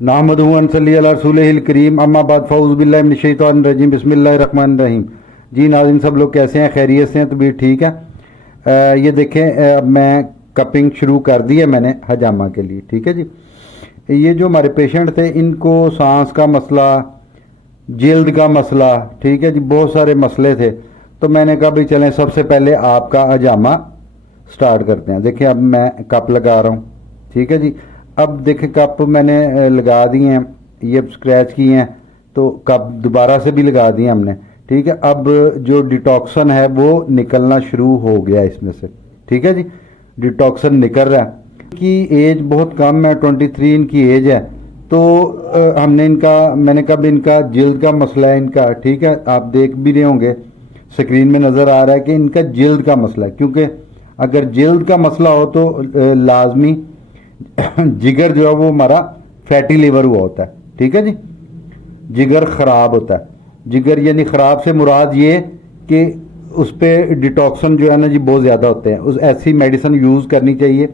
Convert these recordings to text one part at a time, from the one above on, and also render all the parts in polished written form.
नहमदुहु व नसल्ली अला रसूलिहिल करीम अम्मा बाद फ़ऊज़ु बिल्लाहि मिनश शैतानिर रजीम बिस्मिल्लाहिर रहमानिर रहीम। जी नाज़रीन, सब लोग कैसे हैं? खैरियत से हैं? तबीयत ठीक है? ये देखें, अब मैं कपिंग शुरू कर दी है मैंने हजामा के लिए। ठीक है जी। ये जो हमारे पेशेंट थे, इनको सांस का मसला, जल्द का मसला, ठीक है जी, बहुत सारे मसले थे। तो मैंने कहा भाई चलें सबसे पहले आपका हजामा स्टार्ट करते हैं। देखिए अब मैं कप लगा रहा हूँ। ठीक है जी। अब देखें कप मैंने लगा दिए हैं, ये स्क्रैच किए हैं, तो कप दोबारा से भी लगा दिए हमने। ठीक है। अब जो डिटॉक्सन है वो निकलना शुरू हो गया इसमें से। ठीक है जी, डिटॉक्सन निकल रहा है। की एज बहुत कम है, 23 इनकी एज है। तो मैंने कहा भी इनका जल्द का मसला है इनका। ठीक है, आप देख भी रहे होंगे स्क्रीन में नज़र आ रहा है कि इनका जल्द का मसला है, क्योंकि अगर जल्द का मसला हो तो लाजमी जिगर जो है वो हमारा फैटी लिवर हुआ होता है। ठीक है जी, जिगर ख़राब होता है। जिगर यानी ख़राब से मुराद ये कि उस पर डिटॉक्सन जो है ना जी बहुत ज़्यादा होते हैं। उस ऐसी मेडिसिन यूज़ करनी चाहिए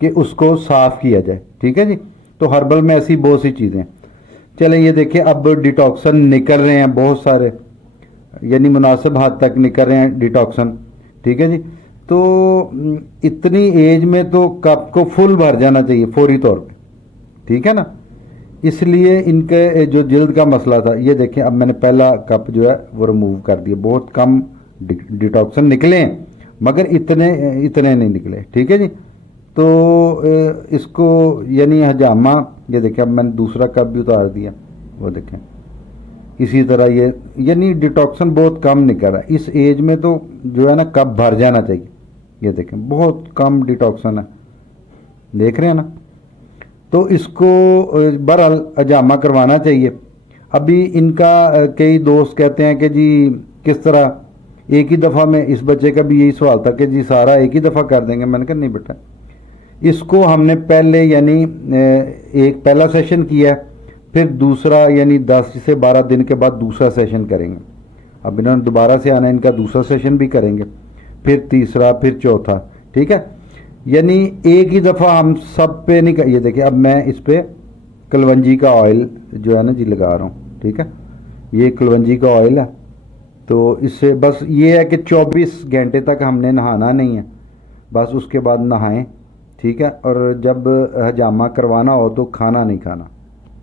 कि उसको साफ़ किया जाए। ठीक है जी। तो हर्बल में ऐसी बहुत सी चीज़ें। चलें ये देखिए, अब डिटॉक्सन निकल रहे हैं बहुत सारे, यानी मुनासिब हद तक निकल रहे हैं डिटॉक्सन। ठीक है जी। तो इतनी एज में तो कप को फुल भर जाना चाहिए फौरी तौर पे। ठीक है ना। इसलिए इनके जो जल्द का मसला था, ये देखें अब मैंने पहला कप जो है वो रिमूव कर दिया। बहुत कम डिटॉक्सन निकले हैं, मगर इतने इतने नहीं निकले। ठीक है जी। तो इसको यानी हजामा, ये देखें अब मैंने दूसरा कप भी उतार दिया, वो देखें इसी तरह ये यानी डिटॉक्सन बहुत कम निकल रहा है। इस एज में तो जो है ना कप भर जाना चाहिए। ये देखें बहुत कम डिटॉक्सन है, देख रहे हैं ना। तो इसको बहरहाल हजामा करवाना चाहिए। अभी इनका कई दोस्त कहते हैं कि जी किस तरह एक ही दफ़ा में, इस बच्चे का भी यही सवाल था कि जी सारा एक ही दफ़ा कर देंगे। मैंने कहा नहीं बेटा, इसको हमने पहले यानी एक पहला सेशन किया, फिर दूसरा यानी 10 से 12 दिन के बाद दूसरा सेशन करेंगे। अब इन्होंने दोबारा से आना, इनका दूसरा सेशन भी करेंगे, फिर तीसरा, फिर चौथा। ठीक है, यानी एक ही दफ़ा हम सब पे नहीं कर। ये देखिए अब मैं इस पे कलवंजी का ऑयल जो है ना जी लगा रहा हूँ। ठीक है, ये कलवंजी का ऑयल है। तो इससे बस ये है कि 24 घंटे तक हमने नहाना नहीं है, बस उसके बाद नहाएं। ठीक है, और जब हजामा करवाना हो तो खाना नहीं खाना।